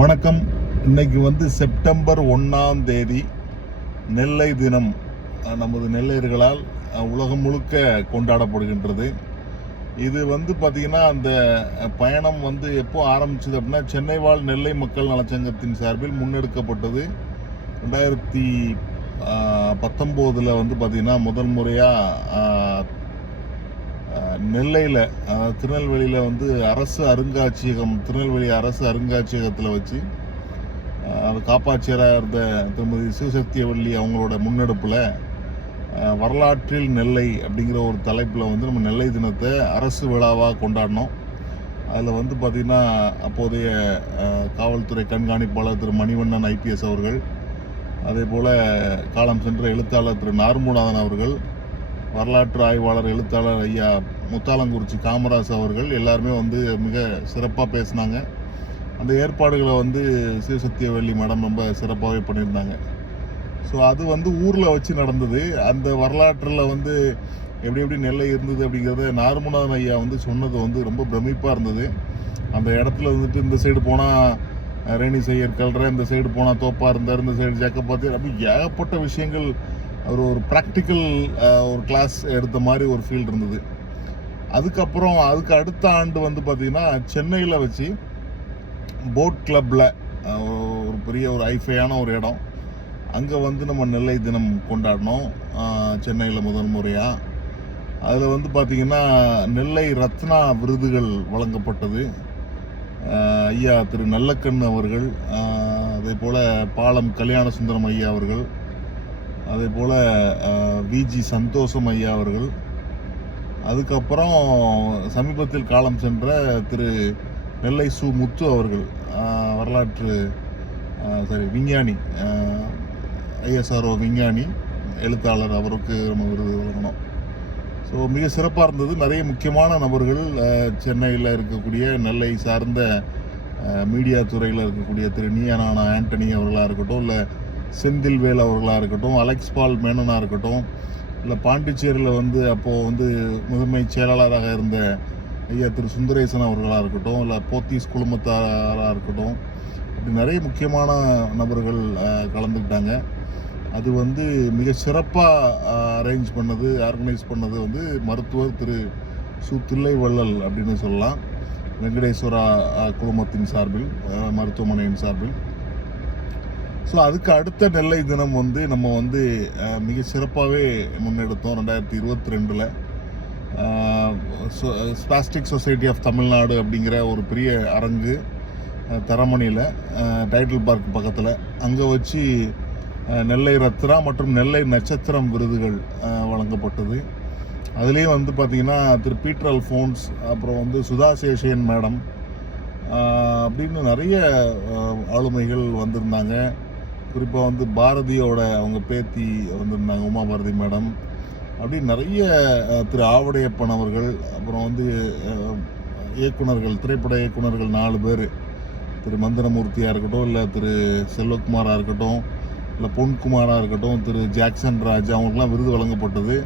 வணக்கம். இன்னைக்கு செப்டம்பர் 1ஆம் தேதி நெல்லை தினம் நமது நெல்லையர்களால் உலகம் முழுக்க கொண்டாடப்படுகின்றது. இது பார்த்தீங்கன்னா அந்த பயணம் எப்போ ஆரம்பிச்சது அப்படின்னா சென்னை வாழ் நெல்லை மக்கள் நலச்சங்கத்தின் சார்பில் முன்னெடுக்கப்பட்டது. 2019 பார்த்தீங்கன்னா முதல் முறையாக நெல்லையில் திருநெல்வேலியில் அரசு அருங்காட்சியகம் திருநெல்வேலி அரசு அருங்காட்சியகத்தில் வச்சு காப்பாட்சியராக இருந்த திருமதி சிவசக்திவள்ளி அவங்களோட முன்னெடுப்பில் வரலாற்றில் நெல்லை அப்படிங்கிற ஒரு தலைப்பில் நம்ம நெல்லை தினத்தை அரசு விழாவாக கொண்டாடினோம். அதில் பார்த்திங்கன்னா அப்போதைய காவல்துறை கண்காணிப்பாளர் திரு மணிவண்ணன் IPS அவர்கள், அதே போல் காலம் சென்ற எழுத்தாளர் திரு நார்முநாதன் அவர்கள், வரலாற்று ஆய்வாளர் எழுத்தாளர் ஐயா முத்தாலங்குறிச்சி காமராஜ் அவர்கள் எல்லாருமே மிக சிறப்பாக பேசினாங்க. அந்த ஏற்பாடுகளை சிவசக்திவள்ளி மேடம் ரொம்ப சிறப்பாகவே பண்ணியிருந்தாங்க. ஸோ அது ஊரில் வச்சு நடந்தது. அந்த வரலாற்றில் எப்படி எப்படி நெல்லை இருந்தது அப்படிங்கிறத நார்முநாதன் ஐயா சொன்னது ரொம்ப பிரமிப்பாக இருந்தது. அந்த இடத்துல இந்த சைடு போனால் ரேணி செய்யர் கல்ற, இந்த சைடு போனால் தோப்பா இருந்தார், இந்த சைடு ஜக்கப்பாத்தி, அப்படி ஏகப்பட்ட விஷயங்கள் ஒரு ப்ராக்டிக்கல் ஒரு கிளாஸ் எடுத்த மாதிரி ஒரு ஃபீல் இருந்தது. அதுக்கு அடுத்த ஆண்டு பார்த்தீங்கன்னா சென்னையில் வச்சு போட் கிளப்பில் ஒரு பெரிய ஒரு ஐஃபையான ஒரு இடம், அங்கே நம்ம நெல்லை தினம் கொண்டாடினோம் சென்னையில் முதல் முறையாக. அதில் பார்த்தீங்கன்னா நெல்லை ரத்னா விருதுகள் வழங்கப்பட்டது. ஐயா திரு நல்லக்கண் அவர்கள், அதே போல் பாலம் கல்யாண சுந்தரம் ஐயா அவர்கள், அதே போல் VG சந்தோஷம் ஐயா அவர்கள், அதுக்கப்புறம் சமீபத்தில் காலம் சென்ற திரு நெல்லை சு முத்து அவர்கள், வரலாற்று விஞ்ஞானி, ISRO விஞ்ஞானி, எழுத்தாளர், அவருக்கு நம்ம விருது வழங்கணும். ஸோ மிக சிறப்பாக இருந்தது. நிறைய முக்கியமான நபர்கள் சென்னையில் இருக்கக்கூடிய நெல்லை சார்ந்த மீடியா துறையில் இருக்கக்கூடிய திரு நீயானா ஆண்டனி அவர்களாக இருக்கட்டும், இல்லை செந்தில்வேல் அவர்களாக இருக்கட்டும், அலெக்ஸ் பால் மேனனாக இருக்கட்டும், இல்லை பாண்டிச்சேரியில் அப்போது முதன்மை செயலாளராக இருந்த ஐயா திரு சுந்தரேசன் அவர்களாக இருக்கட்டும், இல்லை போத்தீஸ் குழுமத்தாராக இருக்கட்டும், இப்படி நிறைய முக்கியமான நபர்கள் கலந்துக்கிட்டாங்க. அது மிக சிறப்பாக ஆர்கனைஸ் பண்ணது மருத்துவர் திரு சு தில்லைவள்ளல் அப்படின்னு சொல்லலாம். வெங்கடேஸ்வரா குழுமத்தின் சார்பில், மருத்துவமனையின் சார்பில். ஸோ அதுக்கு அடுத்த நெல்லை தினம் நம்ம மிக சிறப்பாகவே முன்னெடுத்தோம். 2022 ஸ்பாஸ்டிக் சொசைட்டி ஆஃப் தமிழ்நாடு அப்படிங்கிற ஒரு பெரிய அரங்கு தரமணியில், டைட்டில் பார்க் பக்கத்தில், அங்கே வச்சு நெல்லை ரத்னா மற்றும் நெல்லை நட்சத்திரம் விருதுகள் வழங்கப்பட்டது. அதுலேயும் பார்த்திங்கன்னா திரு பீட்டர் அல்ஃபோன்ஸ், அப்புறம் சுதா சேஷன் மேடம், அப்படின்னு நிறைய ஆளுமைகள் வந்திருந்தாங்க. குறிப்பாக பாரதியோட அவங்க பேத்தி வந்திருந்தாங்க, உமா பாரதி மேடம். அப்படி நிறைய திரு ஆவடையப்பன் அவர்கள், அப்புறம் இயக்குனர்கள், திரைப்பட இயக்குனர்கள் 4 பேர், திரு மந்திரமூர்த்தியாக இருக்கட்டும், இல்லை திரு செல்வகுமாராக இருக்கட்டும், இல்லை பொன்குமாராக இருக்கட்டும், திரு ஜாக்சன் ராஜ், அவங்களுக்குலாம் விருது வழங்கப்பட்டது.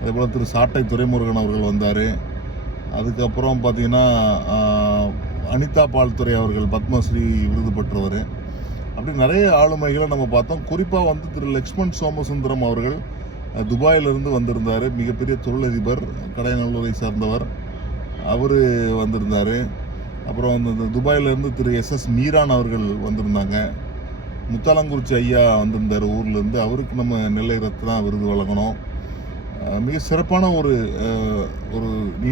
அதேபோல் திரு சாட்டை துரைமுருகன் அவர்கள் வந்தார். அதுக்கப்புறம் பார்த்திங்கன்னா அனிதா பால்துறை அவர்கள் பத்மஸ்ரீ விருது பெற்றவர். அப்படி நிறைய ஆளுமைகளை நம்ம பார்த்தோம். குறிப்பாக திரு லக்ஷ்மண் சோமசுந்தரம் அவர்கள் துபாயிலிருந்து வந்திருந்தார். மிகப்பெரிய தொழிலதிபர், கடைநல்லூரை சார்ந்தவர், அவர் வந்திருந்தார். அப்புறம் துபாயிலேருந்து திரு SS மீரான் அவர்கள் வந்திருந்தாங்க. முத்தாலங்குறிச்சி ஐயா வந்திருந்தார் ஊர்லேருந்து, அவருக்கு நம்ம நெல்லை ரத்னா விருது வழங்கணும். மிக சிறப்பான ஒரு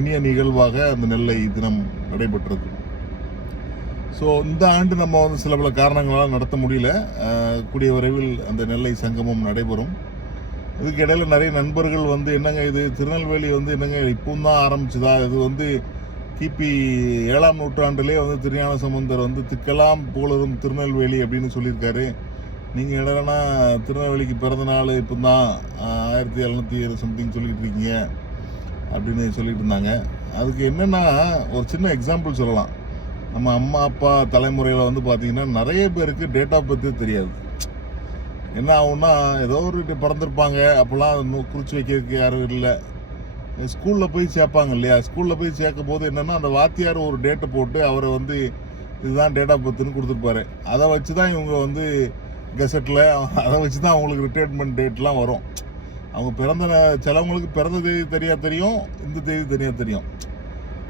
இனிய நிகழ்வாக அந்த நெல்லை தினம் நடைபெற்றது. ஸோ இந்த ஆண்டு நம்ம சில பல காரணங்களால் நடத்த முடியல. கூடிய விரைவில் அந்த நெல்லை சங்கமம் நடைபெறும். இதுக்கு இடையில நிறைய நண்பர்கள் என்னங்க இது திருநெல்வேலி என்னங்க இப்பவும் தான் ஆரம்பிச்சுதா, இது கிபி 7ஆம் நூற்றாண்டிலே திருஞான சம்பந்தர் திக்கலாம் போலரும் திருநெல்வேலி அப்படின்னு சொல்லியிருக்காரு. நீங்கள் என்னன்னா திருநெல்வேலிக்கு பிறந்த நாள் இப்போ தான் 1770 சம்திங் சொல்லிட்டு இருக்கீங்க அப்படின்னு சொல்லிட்டு இருந்தாங்க. அதுக்கு என்னென்னா ஒரு சின்ன எக்ஸாம்பிள் சொல்லலாம். நம்ம அம்மா அப்பா தலைமுறையில் பார்த்தீங்கன்னா நிறைய பேருக்கு டேட் ஆஃப் பர்த்தே தெரியாது. என்ன ஆகும்னா ஏதோ ஒரு பிறந்திருப்பாங்க, அப்போல்லாம் குறித்து வைக்கிறதுக்கு யாரும் இல்லை. ஸ்கூலில் போய் சேர்ப்பாங்க இல்லையா, ஸ்கூலில் போய் சேர்க்கும் போது என்னென்னா அந்த வாத்தியார் ஒரு டேட்டை போட்டு அவரை இதுதான் டேட் ஆஃப் பர்த்னு கொடுத்துருப்பாரு. அதை வச்சு தான் இவங்க வந்து கெசட்டில் அதை வச்சு தான் அவங்களுக்கு ரிட்டையர்மெண்ட் டேட்லாம் வரும். அவங்க சிலவங்களுக்கு பிறந்த தேதி தெரியும், இந்த தேதி தெரியும்.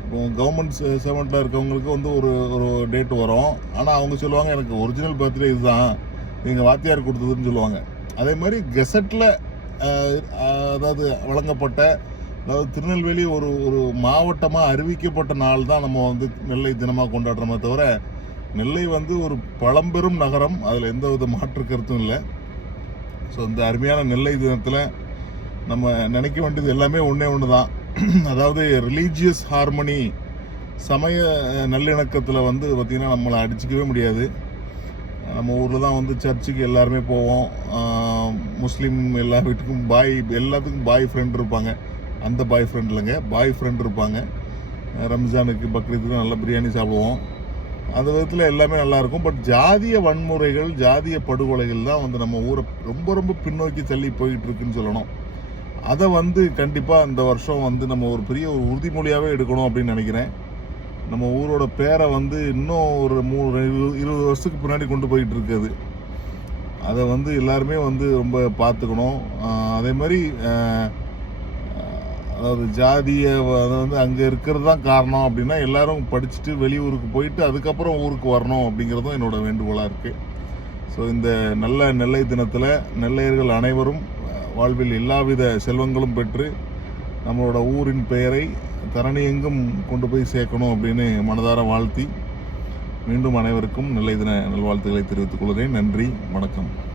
இப்போ கவர்மெண்ட் சர்வெண்ட்டாக இருக்கவங்களுக்கு வந்து ஒரு டேட் வரும். ஆனால் அவங்க சொல்லுவாங்க எனக்கு ஒரிஜினல் பர்த்டே இதுதான், எங்கள் வாத்தியார் கொடுத்ததுன்னு சொல்லுவாங்க. அதே மாதிரி கெசட்டில் அதாவது வழங்கப்பட்ட, அதாவது திருநெல்வேலி ஒரு மாவட்டமாக அறிவிக்கப்பட்ட நாள் தான் நம்ம வந்து நெல்லை தினமாக கொண்டாடுறோமே தவிர, நெல்லை வந்து ஒரு பழம்பெரும் நகரம், அதில் எந்த வித மாற்று கருத்தும் இல்லை. ஸோ இந்த அருமையான நெல்லை தினத்தில் நம்ம நினைக்க வேண்டியது எல்லாமே ஒன்று தான். அதாவது ரிலீஜியஸ் ஹார்மனி, சமய நல்லிணக்கத்தில் வந்து பார்த்திங்கன்னா நம்மளை அடிச்சிக்கவே முடியாது. நம்ம ஊரில் தான் வந்து சர்ச்சுக்கு எல்லாருமே போவோம். முஸ்லீம் எல்லா வீட்டுக்கும் எல்லாத்துக்கும் பாய் ஃப்ரெண்ட் இருப்பாங்க. அந்த பாய் ஃப்ரெண்ட் இல்லைங்க, பாய் ஃப்ரெண்ட் இருப்பாங்க. ரம்ஜானுக்கு பக்ரீத்துக்கு நல்லா பிரியாணி சாப்பிடுவோம். அந்த விதத்தில் எல்லாமே நல்லாயிருக்கும். பட் ஜாதிய வன்முறைகள், ஜாதிய படுகொலைகள் தான் வந்து நம்ம ஊரை ரொம்ப ரொம்ப பின்னோக்கி தள்ளி போயிட்டு இருக்குன்னு சொல்லணும். அதை வந்து கண்டிப்பாக இந்த வருஷம் வந்து நம்ம ஒரு பெரிய ஒரு உறுதிமொழியாகவே எடுக்கணும் அப்படின்னு நினைக்கிறேன். நம்ம ஊரோட பேரை வந்து இன்னும் ஒரு 20 வருஷத்துக்கு பின்னாடி கொண்டு போயிட்டு இருக்குது. அதை வந்து எல்லாருமே வந்து ரொம்ப பார்த்துக்கணும். அதே மாதிரி அதாவது அதை வந்து அங்கே இருக்கிறது தான் காரணம் அப்படின்னா எல்லாரும் படிச்சுட்டு வெளியூருக்கு போயிட்டு அதுக்கப்புறம் ஊருக்கு வரணும் அப்படிங்கிறதும் என்னோட வேண்டுகோளாக இருக்குது. ஸோ இந்த நல்ல நெல்லை தினத்தில் நெல்லையர்கள் அனைவரும் வாழ்வில் எல்லாவித செல்வங்களும் பெற்று நம்மளோட ஊரின் பெயரை தரணி எங்கும் கொண்டு போய் சேர்க்கணும் அப்படின்னு மனதார வாழ்த்தி மீண்டும் அனைவருக்கும் நெல்லை தின நல்வாழ்த்துக்களை தெரிவித்துக் கொள்கிறேன். நன்றி, வணக்கம்.